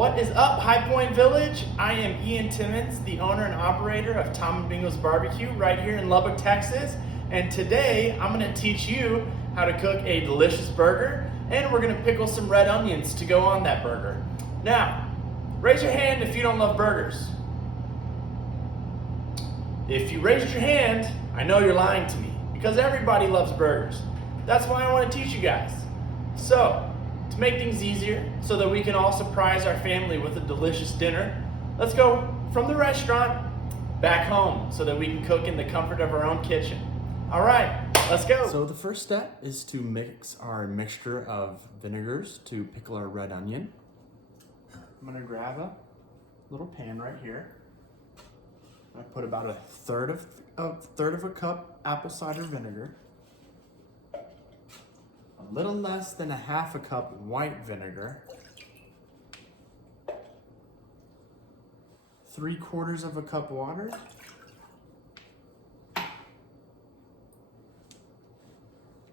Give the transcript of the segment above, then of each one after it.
What is up, High Point Village? I am Ian Timmons, the owner and operator of Tom and Bingo's Barbecue right here in Lubbock, Texas. And today I'm going to teach you how to cook a delicious burger, and we're going to pickle some red onions to go on that burger. Now, raise your hand if you don't love burgers. If you raised your hand, I know you're lying to me, because everybody loves burgers. That's why I want to teach you guys. So, to make things easier, so that we can all surprise our family with a delicious dinner, let's go from the restaurant back home so that we can cook in the comfort of our own kitchen. All right, let's go. So the first step is to mix our mixture of vinegars to pickle our red onion. I'm gonna grab a little pan right here. I put about a third of a cup apple cider vinegar, a little less than a half a cup white vinegar, 3/4 of a cup water,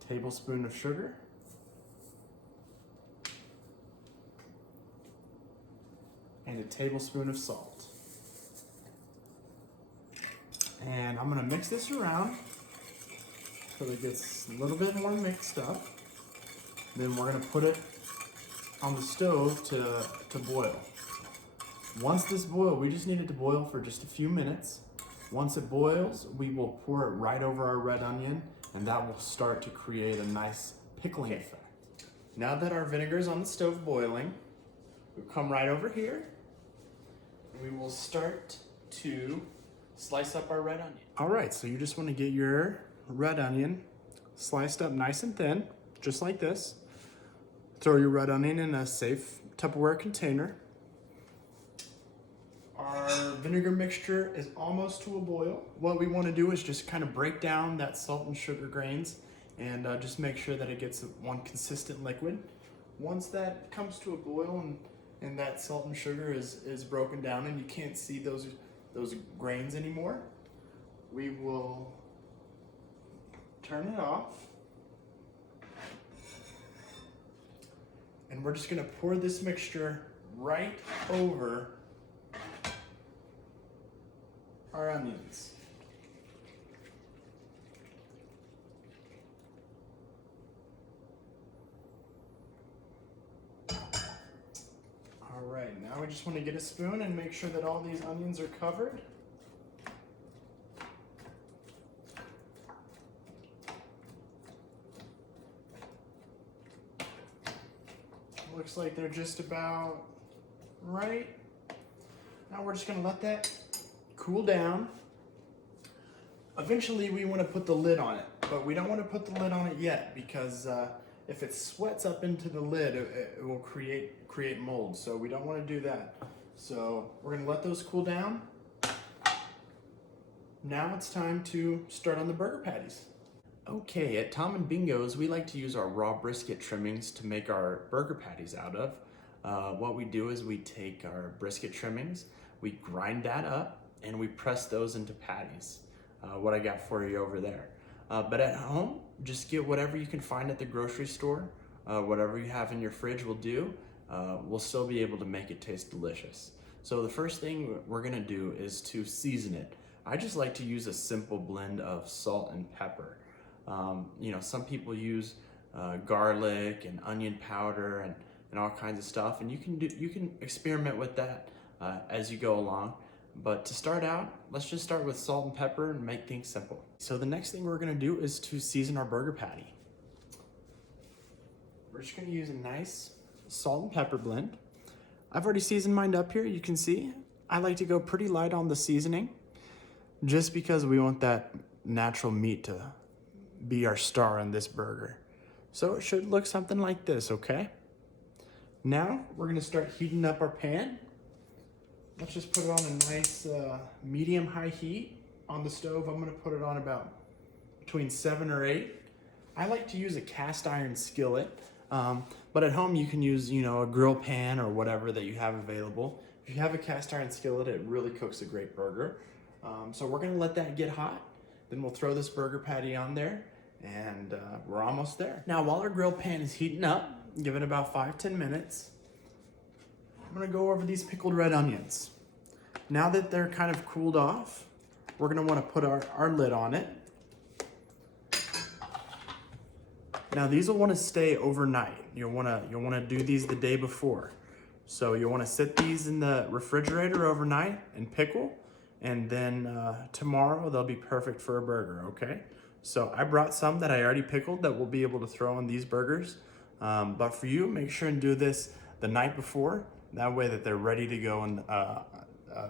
tablespoon of sugar, and a tablespoon of salt. And I'm gonna mix this around so it gets a little bit more mixed up. Then we're gonna put it on the stove to boil. Once this boils, we just need it to boil for just a few minutes. Once it boils, we will pour it right over our red onion, and that will start to create a nice pickling effect. Now that our vinegar is on the stove boiling, we'll come right over here, and we will start to slice up our red onion. All right, so you just wanna get your red onion sliced up nice and thin, just like this. Throw your red onion in a safe Tupperware container. Our vinegar mixture is almost to a boil. What we want to do is just kind of break down that salt and sugar grains and just make sure that it gets one consistent liquid. Once that comes to a boil and that salt and sugar is broken down and you can't see those grains anymore, we will turn it off. And we're just gonna pour this mixture right over our onions. All right, now we just want to get a spoon and make sure that all these onions are covered. Looks like they're just about right. Now we're just gonna let that cool down. Eventually we wanna put the lid on it, but we don't wanna put the lid on it yet because if it sweats up into the lid, it will create mold. So we don't wanna do that. So we're gonna let those cool down. Now it's time to start on the burger patties. Okay, at Tom and Bingo's, we like to use our raw brisket trimmings to make our burger patties out of. What we do is we take our brisket trimmings, we grind that up, and we press those into patties. What I got for you over there. But at home, just get whatever you can find at the grocery store. Whatever you have in your fridge will do. We'll still be able to make it taste delicious. So the first thing we're gonna do is to season it. I just like to use a simple blend of salt and pepper. Some people use garlic and onion powder and all kinds of stuff, and you can experiment with that as you go along. But to start out, let's just start with salt and pepper and make things simple. So the next thing we're gonna do is to season our burger patty. We're just gonna use a nice salt and pepper blend. I've already seasoned mine up here, you can see. I like to go pretty light on the seasoning just because we want that natural meat to be our star on this burger. So it should look something like this, okay? Now we're gonna start heating up our pan. Let's just put it on a nice medium-high heat on the stove. I'm gonna put it on about between 7 or 8. I like to use a cast iron skillet, but at home you can use a grill pan or whatever that you have available. If you have a cast iron skillet, it really cooks a great burger. So we're gonna let that get hot. Then we'll throw this burger patty on there, and we're almost there. Now, while our grill pan is heating up, give it about 5-10 minutes. I'm gonna go over these pickled red onions. Now that they're kind of cooled off, we're gonna wanna put our lid on it. Now these will wanna stay overnight. You'll wanna do these the day before. So you'll wanna sit these in the refrigerator overnight and pickle, and then tomorrow they'll be perfect for a burger, okay? So I brought some that I already pickled that we'll be able to throw on these burgers. But for you, make sure and do this the night before. That way that they're ready to go in,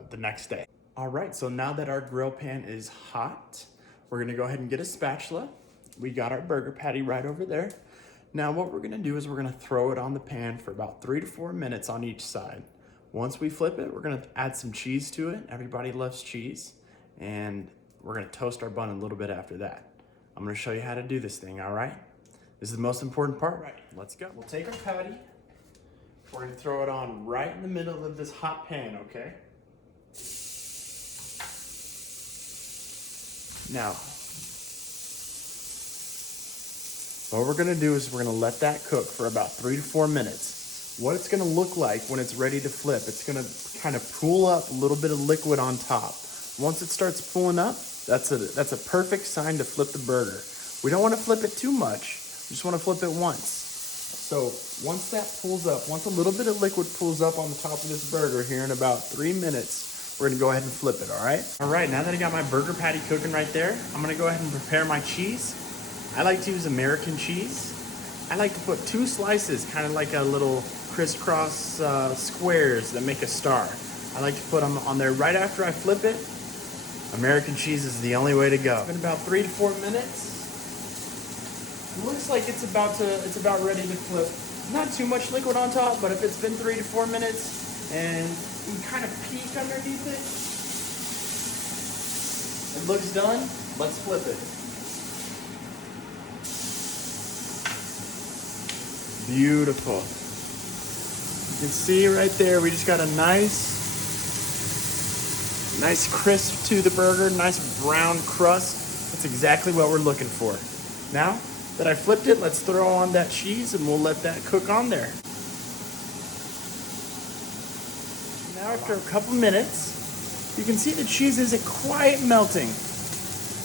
the next day. All right, so now that our grill pan is hot, we're gonna go ahead and get a spatula. We got our burger patty right over there. Now what we're gonna do is we're gonna throw it on the pan for about 3 to 4 minutes on each side. Once we flip it, we're gonna add some cheese to it. Everybody loves cheese. And we're gonna toast our bun a little bit after that. I'm gonna show you how to do this thing, all right? This is the most important part. Right, let's go. We'll take our patty. We're gonna throw it on right in the middle of this hot pan, okay? Now, what we're gonna do is we're gonna let that cook for about 3 to 4 minutes. What it's gonna look like when it's ready to flip, it's gonna kind of pool up a little bit of liquid on top. Once it starts pooling up, that's a perfect sign to flip the burger. We don't wanna flip it too much, we just wanna flip it once. So once that pulls up, once a little bit of liquid pulls up on the top of this burger here in about 3 minutes, we're gonna go ahead and flip it, all right? All right, now that I got my burger patty cooking right there, I'm gonna go ahead and prepare my cheese. I like to use American cheese. I like to put 2 slices, kind of like a little crisscross squares that make a star. I like to put them on there right after I flip it. American cheese is the only way to go. It's been about 3 to 4 minutes. It looks like it's about ready to flip. Not too much liquid on top, but if it's been 3 to 4 minutes and you kind of peek underneath it looks done, let's flip it. Beautiful. You can see right there, we just got a nice crisp to the burger, nice brown crust. That's exactly what we're looking for. Now that I flipped it, let's throw on that cheese and we'll let that cook on there. Now after a couple minutes, you can see the cheese isn't quite melting,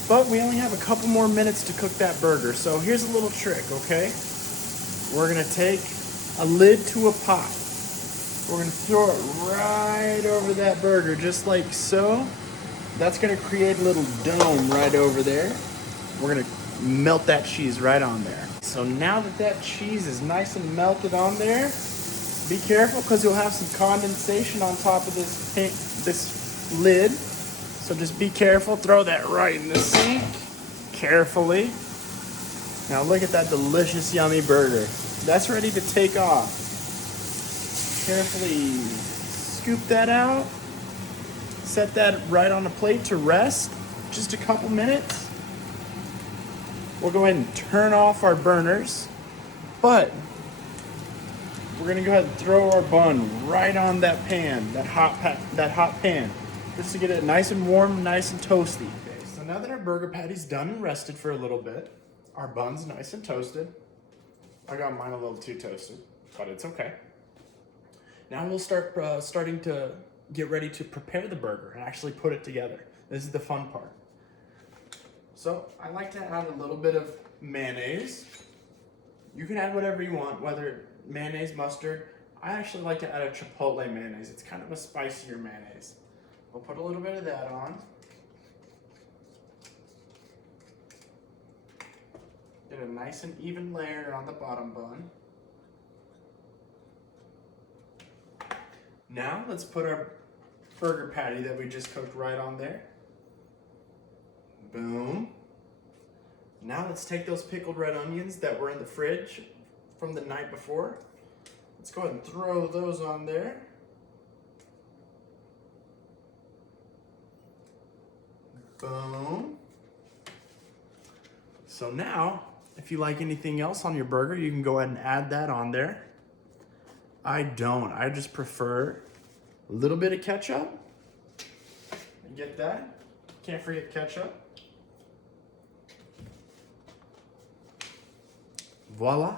but we only have a couple more minutes to cook that burger. So here's a little trick, okay? We're gonna take a lid to a pot. We're gonna throw it right over that burger, just like so. That's gonna create a little dome right over there. We're gonna melt that cheese right on there. So now that that cheese is nice and melted on there, be careful because you'll have some condensation on top of this lid. So just be careful, throw that right in the sink, carefully. Now look at that delicious, yummy burger. That's ready to take off. Carefully scoop that out. Set that right on a plate to rest. Just a couple minutes. We'll go ahead and turn off our burners. But we're gonna go ahead and throw our bun right on that pan, that hot pan, just to get it nice and warm, nice and toasty. Okay, so now that our burger patty's done and rested for a little bit, our bun's nice and toasted. I got mine a little too toasted, but it's okay. Now we'll starting to get ready to prepare the burger and actually put it together. This is the fun part. So I like to add a little bit of mayonnaise. You can add whatever you want, whether mayonnaise, mustard. I actually like to add a chipotle mayonnaise. It's kind of a spicier mayonnaise. We'll put a little bit of that on. Get a nice and even layer on the bottom bun. Now let's put our burger patty that we just cooked right on there. Boom. Now let's take those pickled red onions that were in the fridge from the night before. Let's go ahead and throw those on there. Boom. So now, if you like anything else on your burger, you can go ahead and add that on there. I don't. I just prefer a little bit of ketchup. You get that? Can't forget ketchup. Voila.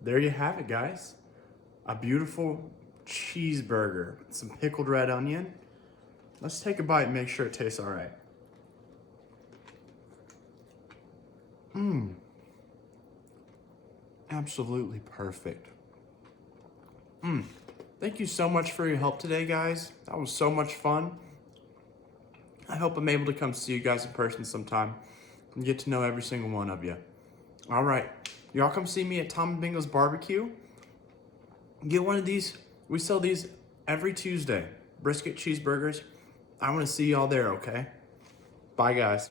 There you have it, guys. A beautiful cheeseburger, some pickled red onion. Let's take a bite and make sure it tastes all right. Absolutely perfect. Thank you so much for your help today, guys. That was so much fun. I hope I'm able to come see you guys in person sometime and get to know every single one of you. All right, y'all come see me at Tom and Bingo's Barbecue. Get one of these. We sell these every Tuesday. Brisket cheeseburgers. I want to see y'all there, okay? Bye, guys.